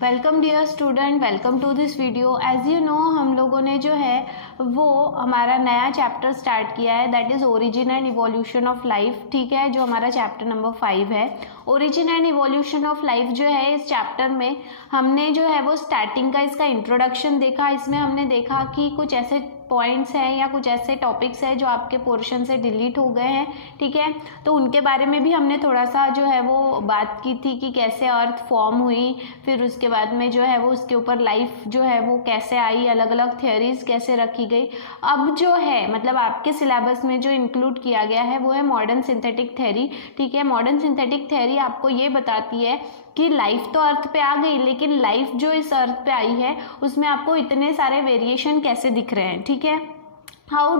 Welcome dear student, welcome to this video. As you know हम लोगों ने जो है वो हमारा नया चैप्टर स्टार्ट किया है, that is origin and evolution of life. ठीक है, जो हमारा चैप्टर नंबर 5 है, origin and evolution of life जो है, इस चैप्टर में हमने जो है वो स्टार्टिंग का इसका इंट्रोडक्शन देखा। इसमें हमने देखा कि कुछ ऐसे पॉइंट्स हैं या कुछ ऐसे टॉपिक्स हैं जो आपके पोर्शन से डिलीट हो गए हैं। ठीक है, तो उनके बारे में भी हमने थोड़ा सा जो है वो बात की थी कि कैसे अर्थ फॉर्म हुई, फिर उसके बाद में जो है वो उसके ऊपर लाइफ जो है वो कैसे आई, अलग अलग थियोरीज कैसे रखी गई। अब जो है मतलब आपके सिलेबस में जो इंक्लूड किया गया है वो है मॉडर्न सिंथेटिक थ्योरी। ठीक है, मॉडर्न सिंथेटिक थ्योरी आपको ये बताती है कि लाइफ तो अर्थ पे आ गई, लेकिन लाइफ जो इस अर्थ पे आई है उसमें आपको इतने सारे वेरिएशन कैसे दिख रहे हैं। ठीक है, how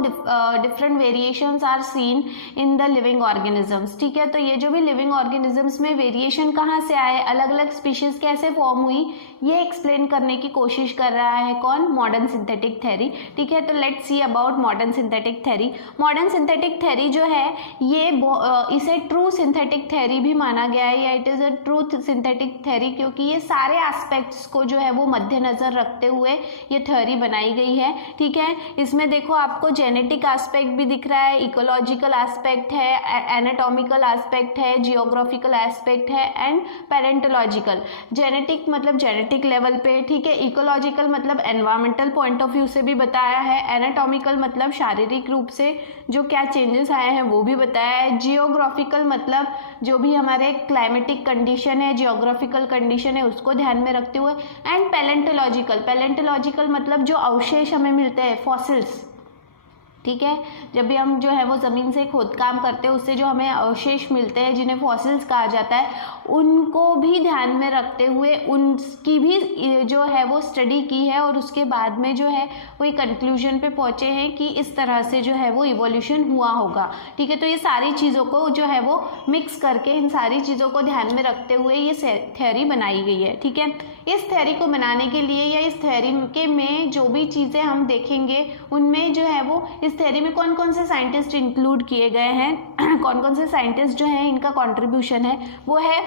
different variations are seen in the living organisms. ठीक है, तो ये जो भी लिविंग ऑर्गेनिजम्स में वेरिएशन कहाँ से आए, अलग अलग स्पीशीज कैसे फॉर्म हुई, ये एक्सप्लेन करने की कोशिश कर रहा है कौन, मॉडर्न सिंथेटिक थ्योरी। ठीक है, तो let's see about modern synthetic theory. Modern synthetic theory जो है ये इसे ट्रू सिंथेटिक थ्योरी भी माना गया है, या it is a truth synthetic theory, क्योंकि ये सारे एस्पेक्ट्स को जो है वो मद्देनजर रखते हुए ये थ्योरी बनाई गई है। ठीक है, इसमें देखो आपको जेनेटिक एस्पेक्ट भी दिख रहा है, इकोलॉजिकल एस्पेक्ट है, एनाटॉमिकल एस्पेक्ट है, जियोग्राफिकल एस्पेक्ट है एंड पेरेंटोलॉजिकल। जेनेटिक मतलब जेनेटिक लेवल पे, ठीक है, इकोलॉजिकल मतलब एनवायरमेंटल पॉइंट ऑफ व्यू से भी बताया है, एनाटॉमिकल मतलब शारीरिक रूप से जो क्या चेंजेस आए हैं वो भी बताया है, जियोग्राफिकल मतलब जो भी हमारे क्लाइमेटिक कंडीशन है, जियोग्राफिकल कंडीशन है उसको ध्यान में रखते हुए, एंड पैलेंटोलॉजिकल मतलब जो अवशेष हमें मिलते हैं, फॉसिल्स। ठीक है, जब भी हम जो है वो ज़मीन से खोदकाम करते हैं उससे जो हमें अवशेष मिलते हैं जिन्हें फॉसिल्स कहा जाता है, उनको भी ध्यान में रखते हुए उनकी भी जो है वो स्टडी की है, और उसके बाद में जो है वो एक कंक्लूजन पे पहुँचे हैं कि इस तरह से जो है वो इवोल्यूशन हुआ होगा। ठीक है, तो ये सारी चीज़ों को जो है वो मिक्स करके, इन सारी चीज़ों को ध्यान में रखते हुए ये थ्योरी बनाई गई है। ठीक है, इस थ्योरी को बनाने के लिए या इस थ्योरी के में जो भी चीज़ें हम देखेंगे उनमें जो है वो इस थ्योरी में कौन कौन से साइंटिस्ट इंक्लूड किए गए हैं कौन कौन से साइंटिस्ट जो हैं इनका कंट्रीब्यूशन है, वो है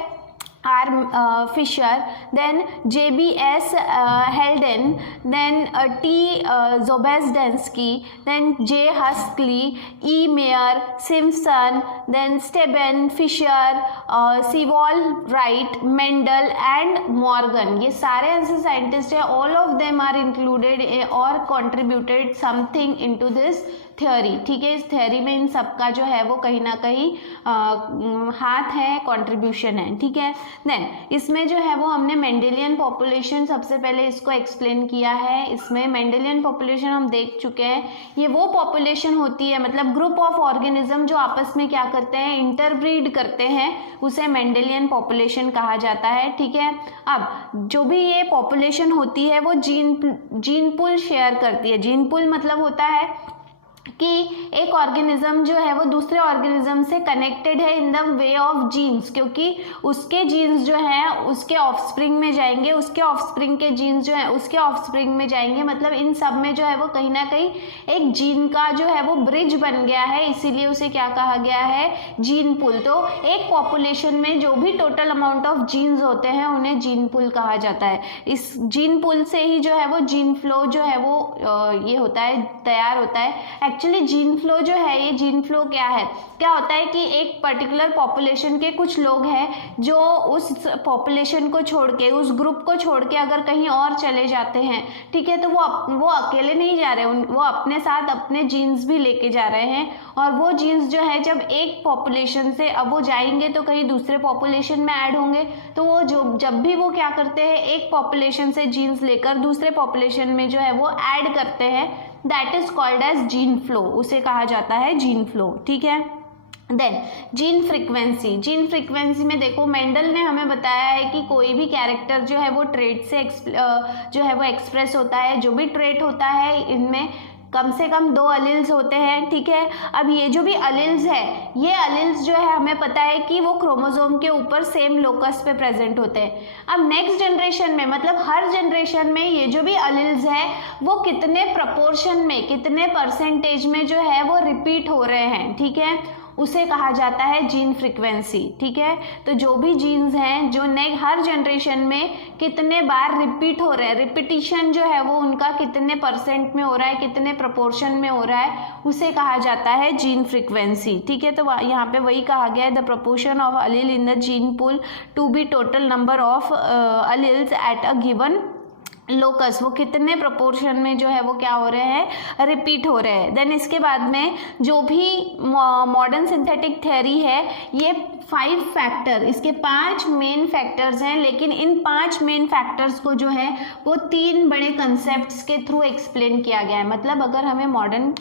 R. Fisher, then J.B.S. Helden, then T. Zobezdansky, then J. Huxley, E. Mayer, Simpson, then Steben, Fisher, Sewall Wright, Mendel and Morgan। ये सारे ऐसे साइंटिस्ट हैं, all of them are included or contributed something into this theory. ठीक है, इस theory में इन सबका जो है वो कहीं ना कहीं हाथ है, कंट्रीब्यूशन है। ठीक है, देन इसमें जो है वो हमने मेंडेलियन पॉपुलेशन सबसे पहले इसको एक्सप्लेन किया है। इसमें मेंडेलियन पॉपुलेशन हम देख चुके हैं, ये वो पॉपुलेशन होती है मतलब ग्रुप ऑफ ऑर्गेनिज्म जो आपस में क्या करते हैं, इंटरब्रीड करते हैं, उसे मेंडेलियन पॉपुलेशन कहा जाता है। ठीक है, अब जो भी ये पॉपुलेशन होती है वो जीन पूल शेयर करती है। जीन पूल मतलब होता है कि एक ऑर्गेनिज्म जो है वो दूसरे ऑर्गेनिज्म से कनेक्टेड है in the way of genes, क्योंकि उसके जीन्स जो हैं उसके ऑफस्प्रिंग में जाएंगे, उसके ऑफस्प्रिंग के जीन्स जो हैं उसके ऑफस्प्रिंग में जाएंगे, मतलब इन सब में जो है वो कहीं ना कहीं एक जीन का जो है वो ब्रिज बन गया है, इसीलिए उसे क्या कहा गया है, जीन पूल। तो एक पॉपुलेशन में जो भी टोटल अमाउंट ऑफ जीन्स होते हैं उन्हें जीन पूल कहा जाता है। इस जीन पूल से ही जो है वो जीन फ्लो जो है वो ये होता है, तैयार होता है। एक्चुअली जीन फ्लो जो है, ये जीन फ्लो क्या है, क्या होता है कि एक पर्टिकुलर पॉपुलेशन के कुछ लोग हैं जो उस पॉपुलेशन को छोड़ के, उस ग्रुप को छोड़ के अगर कहीं और चले जाते हैं, ठीक है, तो वो अकेले नहीं जा रहे, वो अपने साथ अपने जीन्स भी लेके जा रहे हैं, और वो जीन्स जो है जब एक पॉपुलेशन से अब वो जाएंगे तो कहीं दूसरे पॉपुलेशन में ऐड होंगे, तो वो जब भी वो क्या करते हैं, एक पॉपुलेशन से जीन्स लेकर दूसरे पॉपुलेशन में जो है वो ऐड करते हैं, that is called as gene flow, उसे कहा जाता है जीन फ्लो। ठीक है, देन जीन फ्रीक्वेंसी में देखो मेंडल ने हमें बताया है कि कोई भी कैरेक्टर जो है वो ट्रेट से जो है वो एक्सप्रेस होता है। जो भी ट्रेट होता है इनमें कम से कम 2 अलील्स होते हैं। ठीक है, अब ये जो भी अलील्स है, ये अलील्स जो है हमें पता है कि वो क्रोमोसोम के ऊपर सेम लोकस पे प्रेजेंट होते हैं। अब नेक्स्ट जनरेशन में मतलब हर जनरेशन में ये जो भी अलील्स है वो कितने प्रपोर्शन में, कितने परसेंटेज में जो है वो रिपीट हो रहे हैं। ठीक है, उसे कहा जाता है जीन फ्रीक्वेंसी। ठीक है, तो जो भी जीन्स हैं जो हर जनरेशन में कितने बार रिपीट हो रहे हैं, रिपीटिशन जो है वो उनका कितने % में हो रहा है, कितने प्रोपोर्शन में हो रहा है, उसे कहा जाता है जीन फ्रीक्वेंसी। ठीक है, तो यहाँ पे वही कहा गया है, the proportion of allele in the gene pool to be total number of alleles at a given locus, वो कितने प्रोपोर्शन में जो है वो क्या हो रहे हैं, रिपीट हो रहे हैं। देन इसके बाद में जो भी मॉडर्न सिंथेटिक थ्योरी है, ये 5 फैक्टर, इसके 5 मेन फैक्टर्स हैं, लेकिन इन 5 मेन फैक्टर्स को जो है वो 3 बड़े कंसेप्ट्स के थ्रू एक्सप्लेन किया गया है। मतलब अगर हमें मॉडर्न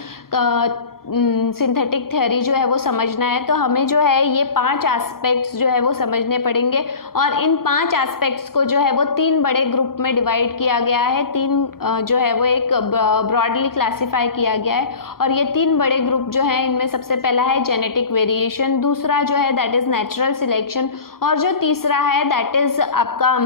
सिंथेटिक थ्योरी जो है वो समझना है तो हमें जो है ये 5 एस्पेक्ट्स जो है वो समझने पड़ेंगे, और इन 5 एस्पेक्ट्स को जो है वो 3 बड़े ग्रुप में डिवाइड किया गया है। 3 जो है वो एक ब्रॉडली क्लासीफाई किया गया है, और ये 3 बड़े ग्रुप जो है इनमें सबसे पहला है जेनेटिक वेरिएशन, दूसरा जो है दैट इज नेचुरल सिलेक्शन, और जो तीसरा है दैट इज आपका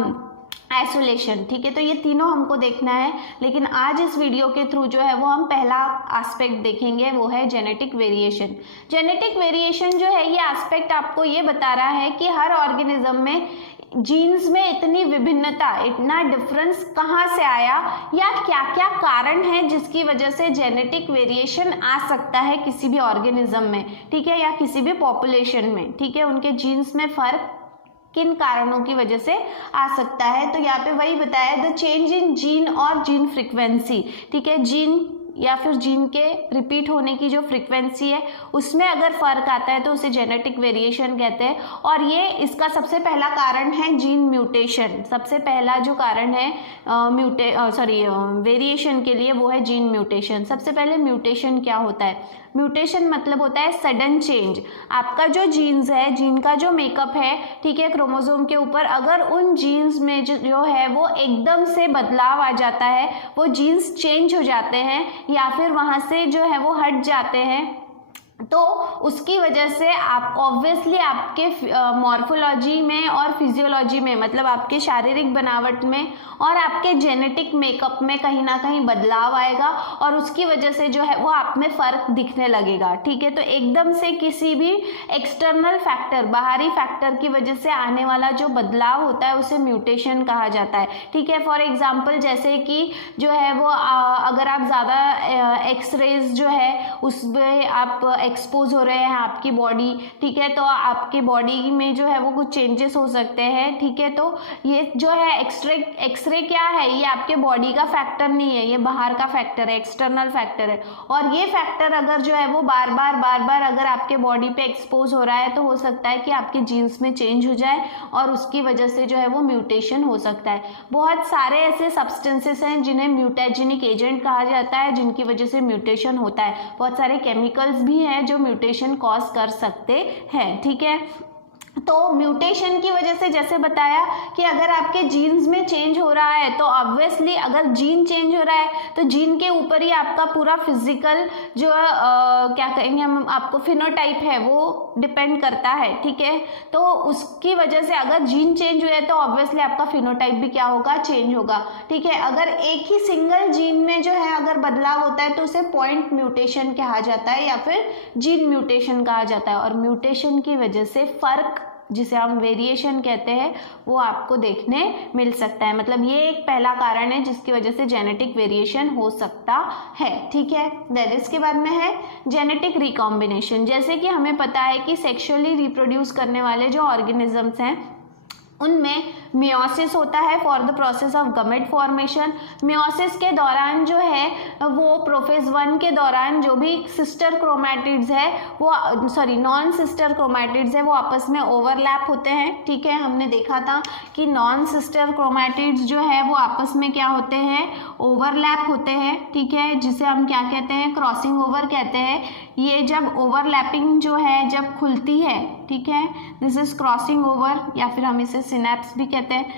आइसोलेशन। ठीक है, तो ये तीनों हमको देखना है, लेकिन आज इस वीडियो के थ्रू जो है वो हम पहला एस्पेक्ट देखेंगे, वो है जेनेटिक वेरिएशन। जेनेटिक वेरिएशन जो है ये एस्पेक्ट आपको ये बता रहा है कि हर ऑर्गेनिज्म में जीन्स में इतनी विभिन्नता, इतना डिफरेंस कहाँ से आया, या क्या क्या कारण है जिसकी वजह से जेनेटिक वेरिएशन आ सकता है किसी भी ऑर्गेनिज्म में। ठीक है, या किसी भी पॉपुलेशन में। ठीक है, उनके जीन्स में फर्क किन कारणों की वजह से आ सकता है, तो यहाँ पे वही बताया, द चेंज इन जीन और जीन फ्रीक्वेंसी। ठीक है, जीन या फिर जीन के रिपीट होने की जो फ्रीक्वेंसी है उसमें अगर फर्क आता है तो उसे जेनेटिक वेरिएशन कहते हैं। और ये इसका सबसे पहला कारण है जीन म्यूटेशन। सबसे पहला जो कारण है वेरिएशन के लिए वो है जीन म्यूटेशन। सबसे पहले म्यूटेशन क्या होता है, म्यूटेशन मतलब होता है सडन चेंज। आपका जो जीन्स है, जीन का जो मेकअप है, ठीक है, क्रोमोसोम के ऊपर अगर उन जीन्स में जो है वो एकदम से बदलाव आ जाता है, वो जीन्स चेंज हो जाते हैं या फिर वहाँ से जो है वो हट जाते हैं, तो उसकी वजह से आप ऑब्वियसली आपके मॉर्फोलॉजी में और फिजियोलॉजी में, मतलब आपके शारीरिक बनावट में और आपके जेनेटिक मेकअप में कहीं ना कहीं बदलाव आएगा, और उसकी वजह से जो है वो आप में फ़र्क दिखने लगेगा। ठीक है, तो एकदम से किसी भी एक्सटर्नल फैक्टर, बाहरी फैक्टर की वजह से आने वाला जो बदलाव होता है उसे म्यूटेशन कहा जाता है। ठीक है, फॉर एग्जाम्पल जैसे कि जो है वो अगर आप ज़्यादा एक्सरेज जो है उसमें आप एक्सपोज हो रहे हैं आपकी बॉडी, ठीक है, तो आपकी बॉडी में जो है वो कुछ चेंजेस हो सकते हैं। ठीक है, तो ये जो है एक्सरे क्या है, ये आपके बॉडी का फैक्टर नहीं है, ये बाहर का फैक्टर है, एक्सटर्नल फैक्टर है। और ये फैक्टर अगर जो है वो बार बार अगर आपके बॉडी पे एक्सपोज हो रहा है तो हो सकता है कि आपके जीन्स में चेंज हो जाए और उसकी वजह से जो है वो म्यूटेशन हो सकता है। बहुत सारे ऐसे सब्सटेंसेस हैं जिन्हें म्यूटेजेनिक एजेंट कहा जाता है, जिनकी वजह से म्यूटेशन होता है। बहुत सारे केमिकल्स भी हैं जो म्यूटेशन कॉज कर सकते हैं। ठीक है, तो म्यूटेशन की वजह से जैसे बताया कि अगर आपके जीन्स में चेंज हो रहा है तो ऑब्वियसली अगर जीन चेंज हो रहा है तो जीन के ऊपर ही आपका पूरा फिजिकल जो क्या कहेंगे हम, आपको फिनोटाइप है वो डिपेंड करता है। ठीक है, तो उसकी वजह से अगर जीन चेंज हुए तो ऑब्वियसली आपका फिनोटाइप भी क्या होगा, चेंज होगा। ठीक है, अगर एक ही सिंगल जीन में जो है अगर बदलाव होता है तो उसे पॉइंट म्यूटेशन कहा जाता है या फिर जीन म्यूटेशन कहा जाता है। और म्यूटेशन की वजह से फर्क, जिसे हम वेरिएशन कहते हैं, वो आपको देखने मिल सकता है। मतलब ये एक पहला कारण है जिसकी वजह से जेनेटिक वेरिएशन हो सकता है। ठीक है, देन इसके बाद में है जेनेटिक रिकॉम्बिनेशन। जैसे कि हमें पता है कि सेक्सुअली रिप्रोड्यूस करने वाले जो ऑर्गेनिजम्स हैं उनमें मियोसिस होता है for the process of gamete formation. Meiosis के दौरान जो है वो प्रोफेज 1 के दौरान जो भी सिस्टर क्रोमैटिड्स है वो नॉन सिस्टर क्रोमैटिड्स है वो आपस में ओवरलैप होते हैं। ठीक है, हमने देखा था कि नॉन सिस्टर क्रोमैटिड्स जो है वो आपस में क्या होते हैं, ओवरलैप होते हैं। ठीक है, जिसे हम क्या कहते हैं, क्रॉसिंग ओवर कहते हैं। ये जब ओवरलैपिंग जो है जब खुलती है, ठीक है, दिस इज क्रॉसिंग ओवर, या फिर हम इसे सिनेप्स भी कहते हैं।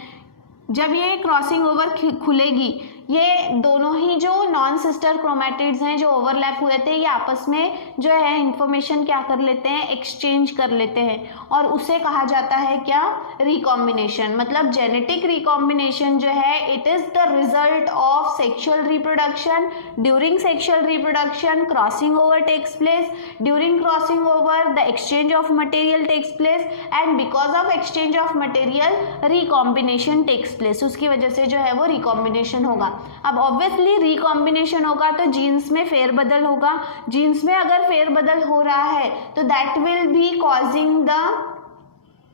जब ये क्रॉसिंग ओवर खुलेगी, ये दोनों ही जो नॉन सिस्टर क्रोमैटिड्स हैं जो ओवरलैप हुए थे, ये आपस में जो है इंफॉर्मेशन क्या कर लेते हैं, एक्सचेंज कर लेते हैं, और उसे कहा जाता है क्या, रिकॉम्बिनेशन। मतलब जेनेटिक रिकॉम्बिनेशन जो है it is the result of sexual reproduction. During sexual reproduction crossing over takes place, during crossing over the exchange of material takes place, and because of exchange of material recombination takes place. उसकी वजह से जो है वो recombination होगा। अब obviously recombination होगा तो जीन्स में फेरबदल होगा। जीन्स में अगर फेरबदल हो रहा है तो that will be causing the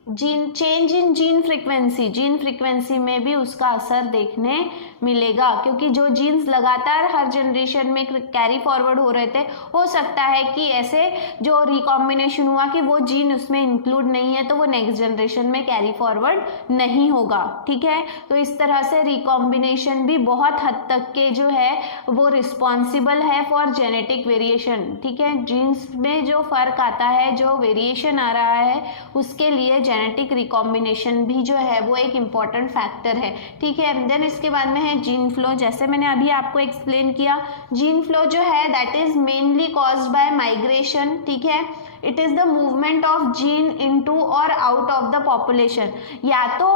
gene change in gene frequency. Gene frequency में भी उसका असर देखने मिलेगा, क्योंकि जो जीन्स लगातार हर जनरेशन में कैरी फॉरवर्ड हो रहे थे, हो सकता है कि ऐसे जो रिकॉम्बिनेशन हुआ कि वो जीन उसमें इंक्लूड नहीं है तो वो नेक्स्ट जनरेशन में कैरी फॉरवर्ड नहीं होगा। ठीक है, तो इस तरह से रिकॉम्बिनेशन भी बहुत हद तक के जो है वो रिस्पॉन्सिबल है फॉर जेनेटिक वेरिएशन। ठीक है, जीन्स में जो फर्क आता है, जो वेरिएशन आ रहा है, उसके लिए जेनेटिक रिकॉम्बिनेशन भी जो है वो एक इम्पॉर्टेंट फैक्टर है। ठीक है, देन इसके बाद में है जीन फ्लो। जैसे मैंने अभी आपको एक्सप्लेन किया, जीन फ्लो जो है that is mainly caused by migration. ठीक है, it is the movement of gene into और आउट ऑफ द पॉपुलेशन। या तो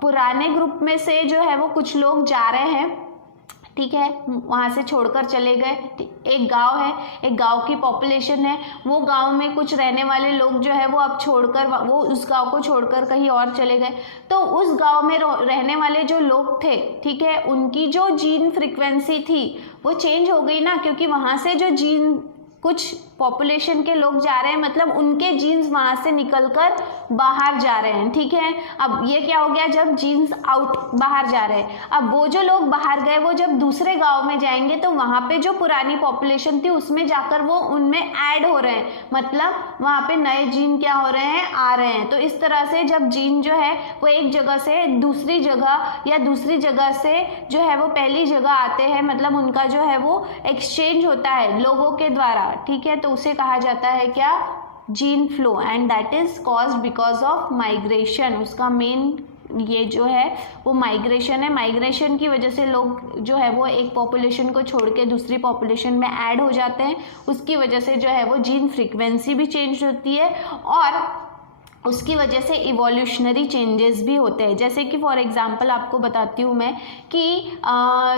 पुराने ग्रुप में से जो है वो कुछ लोग जा रहे हैं, ठीक है, वहाँ से छोड़कर चले गए। एक गांव है, एक गांव की पॉपुलेशन है, वो गांव में कुछ रहने वाले लोग जो है वो अब छोड़कर वो उस गांव को छोड़कर कहीं और चले गए, तो उस गांव में रहने वाले जो लोग थे, ठीक है, उनकी जो जीन फ्रीक्वेंसी थी वो चेंज हो गई ना, क्योंकि वहाँ से जो जीन कुछ पॉपुलेशन के लोग जा रहे हैं, मतलब उनके जीन्स वहाँ से निकलकर बाहर जा रहे हैं। ठीक है, अब ये क्या हो गया, जब जीन्स आउट बाहर जा रहे हैं, अब वो जो लोग बाहर गए वो जब दूसरे गांव में जाएंगे तो वहाँ पे जो पुरानी पॉपुलेशन थी उसमें जाकर वो उनमें ऐड हो रहे हैं, मतलब वहाँ पे नए जीन क्या हो रहे हैं, आ रहे हैं। तो इस तरह से जब जीन जो है वो एक जगह से दूसरी जगह या दूसरी जगह से जो है वो पहली जगह आते हैं, मतलब उनका जो है वो एक्सचेंज होता है लोगों के द्वारा। ठीक है, तो उसे कहा जाता है क्या, gene flow, and that is caused because of migration. उसका मेन ये जो है वो माइग्रेशन है। माइग्रेशन की वजह से लोग जो है वो एक पॉपुलेशन को छोड़ के दूसरी पॉपुलेशन में ऐड हो जाते हैं, उसकी वजह से जो है वो जीन फ्रीक्वेंसी भी चेंज होती है और उसकी वजह से इवोल्यूशनरी चेंजेस भी होते हैं। जैसे कि फॉर एग्जांपल आपको बताती हूँ मैं कि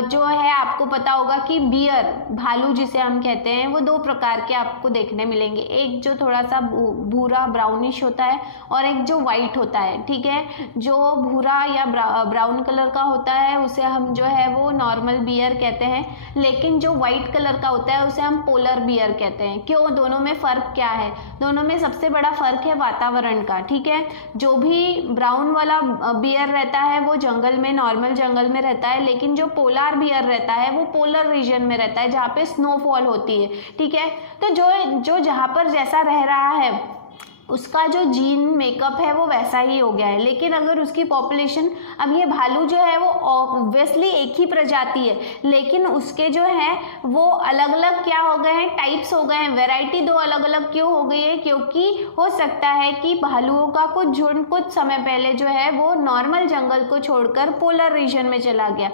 जो है आपको पता होगा कि बियर, भालू जिसे हम कहते हैं, वो दो प्रकार के आपको देखने मिलेंगे। एक जो थोड़ा सा भूरा ब्राउनिश होता है और एक जो वाइट होता है। ठीक है, जो भूरा या ब्राउन कलर का होता है उसे हम जो है वो नॉर्मल बियर कहते हैं, लेकिन जो वाइट कलर का होता है उसे हम पोलर बियर कहते हैं। क्यों, दोनों में फ़र्क क्या है? दोनों में सबसे बड़ा फ़र्क है वातावरण का। ठीक है, जो भी ब्राउन वाला बियर रहता है वो जंगल में, नॉर्मल जंगल में रहता है, लेकिन जो पोलर बियर रहता है वो पोलर रीजन में रहता है जहाँ पे स्नोफॉल होती है। ठीक है, तो जो जहाँ पर जैसा रह रहा है उसका जो जीन मेकअप है वो वैसा ही हो गया है। लेकिन अगर उसकी पॉपुलेशन, अब ये भालू जो है वो ऑब्वियसली एक ही प्रजाति है, लेकिन उसके जो है वो अलग अलग क्या हो गए हैं, टाइप्स हो गए हैं, वैरायटी दो अलग अलग क्यों हो गई है? क्योंकि हो सकता है कि भालुओं का कुछ झुंड कुछ समय पहले जो है वो नॉर्मल जंगल को छोड़कर पोलर रीजन में चला गया।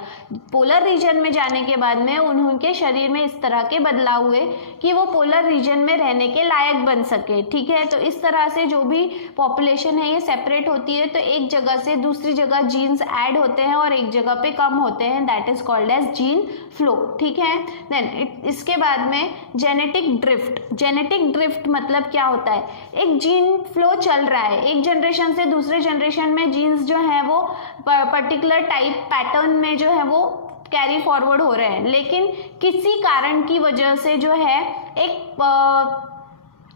पोलर रीजन में जाने के बाद में उनके शरीर में इस तरह के बदलाव हुए कि वो पोलर रीजन में रहने के लायक बन सके। ठीक है, तो इस तरह से जो भी पॉपुलेशन है ये सेपरेट होती है, तो एक जगह से दूसरी जगह जीन्स ऐड होते हैं और एक जगह पे कम होते हैं, that is called as gene flow. ठीक है, देन इसके बाद में जेनेटिक ड्रिफ्ट। जेनेटिक ड्रिफ्ट मतलब क्या होता है? एक जीन फ्लो चल रहा है, एक जनरेशन से दूसरे जनरेशन में जीन्स जो है वो पर्टिकुलर टाइप पैटर्न में जो है वो कैरी फॉरवर्ड हो रहे हैं, लेकिन किसी कारण की वजह से जो है एक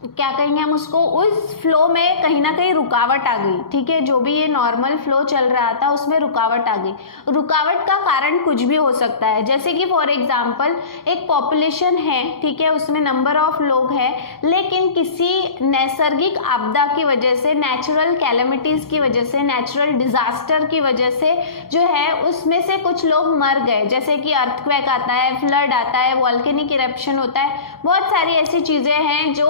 क्या कहेंगे हम उसको, उस फ्लो में कहीं ना कहीं रुकावट आ गई। ठीक है, जो भी ये नॉर्मल फ्लो चल रहा था उसमें रुकावट आ गई। रुकावट का कारण कुछ भी हो सकता है, जैसे कि फॉर एग्जांपल एक पॉपुलेशन है, ठीक है, उसमें नंबर ऑफ लोग हैं, लेकिन किसी नैसर्गिक आपदा की वजह से, नेचुरल कैलेमिटीज की वजह से, नेचुरल डिजास्टर की वजह से जो है उसमें से कुछ लोग मर गए। जैसे कि अर्थक्वेक आता है, फ्लड आता है, वॉल्केनिक इरप्शन होता है, बहुत सारी ऐसी चीज़ें हैं जो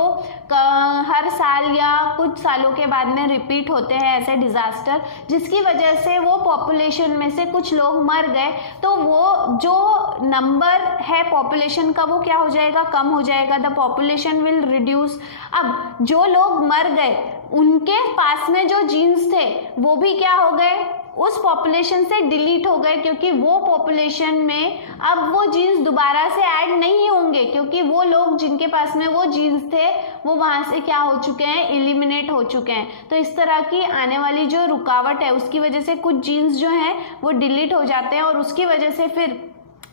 हर साल या कुछ सालों के बाद में रिपीट होते हैं ऐसे डिज़ास्टर, जिसकी वजह से वो पॉपुलेशन में से कुछ लोग मर गए, तो वो जो नंबर है पॉपुलेशन का वो क्या हो जाएगा, कम हो जाएगा, द पॉपुलेशन विल रिड्यूस। अब जो लोग मर गए उनके पास में जो जीन्स थे वो भी क्या हो गए, उस पॉपुलेशन से डिलीट हो गए, क्योंकि वो पॉपुलेशन में अब वो जीन्स दोबारा से ऐड नहीं होंगे, क्योंकि वो लोग जिनके पास में वो जीन्स थे वो वहाँ से क्या हो चुके हैं, एलिमिनेट हो चुके हैं। तो इस तरह की आने वाली जो रुकावट है उसकी वजह से कुछ जीन्स जो हैं वो डिलीट हो जाते हैं, और उसकी वजह से फिर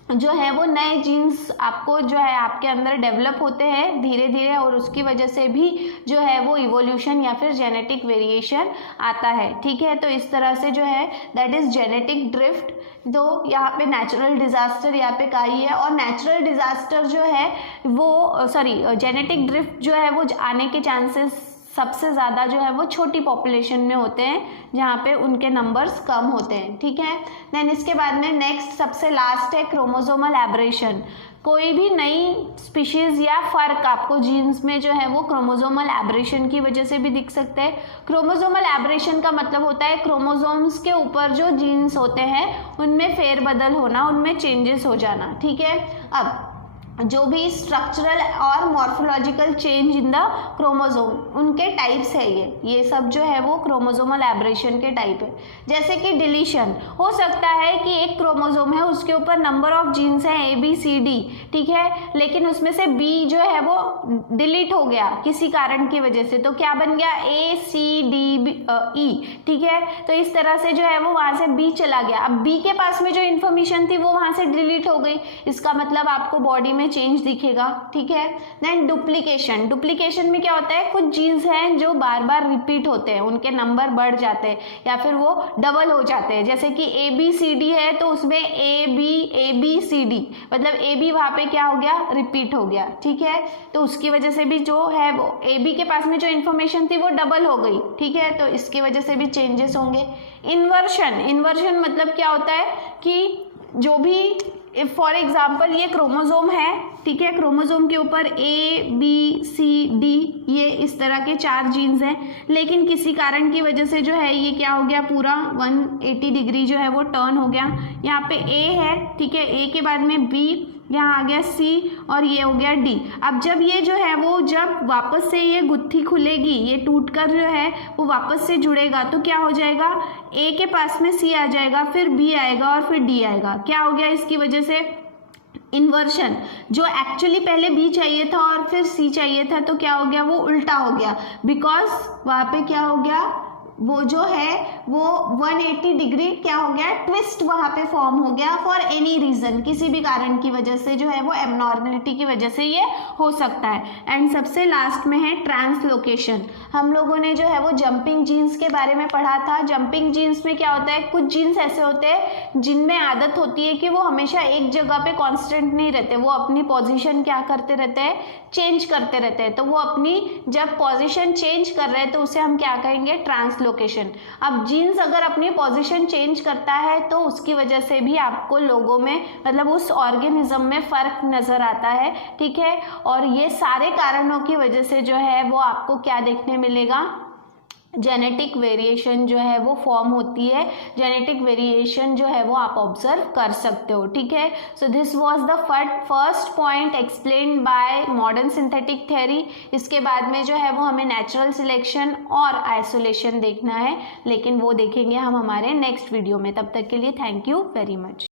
जो है वो नए जीन्स आपको जो है आपके अंदर डेवलप होते हैं धीरे धीरे, और उसकी वजह से भी जो है वो इवोल्यूशन या फिर जेनेटिक वेरिएशन आता है। ठीक है, तो इस तरह से जो है दैट इज जेनेटिक ड्रिफ्ट। तो यहाँ पे नेचुरल डिज़ास्टर यहाँ पे का ही है, और नेचुरल डिज़ास्टर जो है वो जेनेटिक ड्रिफ्ट जो है वो आने के चांसेस सबसे ज़्यादा जो है वो छोटी पॉपुलेशन में होते हैं जहाँ पे उनके नंबर्स कम होते हैं। ठीक है, देन इसके बाद में नेक्स्ट सबसे लास्ट है क्रोमोसोमल एब्रेशन। कोई भी नई स्पीशीज़ या फ़र्क आपको जीन्स में जो है वो क्रोमोसोमल एब्रेशन की वजह से भी दिख सकते हैं। क्रोमोसोमल एब्रेशन का मतलब होता है क्रोमोसोम्स के ऊपर जो जीन्स होते हैं उनमें फेरबदल होना, उनमें चेंजेस हो जाना। ठीक है, अब जो भी स्ट्रक्चरल और morphological change in the chromosome उनके टाइप्स है, ये सब जो है वो क्रोमोसोमल एब्रेशन के टाइप है। जैसे कि डिलीशन हो सकता है कि एक क्रोमोसोम है उसके ऊपर नंबर ऑफ जीन्स हैं ABCD, ठीक है, लेकिन उसमें से B जो है वो डिलीट हो गया किसी कारण की वजह से, तो क्या बन गया ACDE। ठीक है, तो इस तरह से जो है वो वहाँ से B चला गया। अब B के पास में जो इन्फॉर्मेशन थी वो वहाँ से डिलीट हो गई, इसका मतलब आपको बॉडी में चेंज दिखेगा। ठीक है, देन डुप्लीकेशन। डुप्लीकेशन में क्या होता है, कुछ जीन्स हैं जो बार बार रिपीट होते हैं, उनके नंबर बढ़ जाते हैं या फिर वो डबल हो जाते हैं। जैसे कि ABCD है तो उसमें ABCD मतलब AB वहाँ पे क्या हो गया, रिपीट हो गया। ठीक है, तो उसकी वजह से भी जो है वो AB के पास में जो इन्फॉर्मेशन थी वो डबल हो गई। ठीक है, तो इसकी वजह से भी चेंजेस होंगे। इन्वर्शन मतलब क्या होता है कि जो भी फॉर एग्जाम्पल ये क्रोमोसोम है, ठीक है, क्रोमोसोम के ऊपर ABCD ये इस तरह के 4 जीन्स हैं, लेकिन किसी कारण की वजह से जो है ये क्या हो गया, पूरा 180 डिग्री जो है वो टर्न हो गया। यहाँ पे A है, ठीक है, A के बाद में B, यहाँ आ गया C और ये हो गया D। अब जब ये जो है वो जब वापस से ये गुत्थी खुलेगी, ये टूटकर जो है वो वापस से जुड़ेगा, तो क्या हो जाएगा, A के पास में C आ जाएगा, फिर B आएगा और फिर D आएगा। क्या हो गया इसकी वजह से, इन्वर्शन। जो एक्चुअली पहले B चाहिए था और फिर C चाहिए था, तो क्या हो गया, वो उल्टा हो गया, बिकॉज वहाँ पे क्या हो गया, वो जो है वो 180 डिग्री क्या हो गया, ट्विस्ट वहाँ पे फॉर्म हो गया फॉर एनी रीजन, किसी भी कारण की वजह से जो है वो एबनॉर्मलिटी की वजह से ये हो सकता है। एंड सबसे लास्ट में है ट्रांसलोकेशन। हम लोगों ने जो है वो जंपिंग जीन्स के बारे में पढ़ा था। जंपिंग जीन्स में क्या होता है, कुछ जीन्स ऐसे होते हैं जिनमें आदत होती है कि वो हमेशा एक जगह पे कांस्टेंट नहीं रहते, वो अपनी पोजीशन क्या करते रहते हैं, चेंज करते रहते हैं। तो वो अपनी जब पोजीशन चेंज कर रहे हैं तो उसे हम क्या कहेंगे, ट्रांसलोकेशन। अब जीन्स अगर अपनी पोजीशन चेंज करता है तो उसकी वजह से भी आपको लोगों में मतलब उस ऑर्गेनिज्म में फर्क नजर आता है। ठीक है, और ये सारे कारणों की वजह से जो है वो आपको क्या देखने मिलेगा, जेनेटिक वेरिएशन जो है वो फॉर्म होती है। जेनेटिक वेरिएशन जो है वो आप ऑब्जर्व कर सकते हो। ठीक है, so this was the first point explained bye modern synthetic theory. इसके बाद में जो है वो हमें नेचुरल सिलेक्शन और आइसोलेशन देखना है, लेकिन वो देखेंगे हम हमारे नेक्स्ट वीडियो में। तब तक के लिए थैंक यू वेरी मच।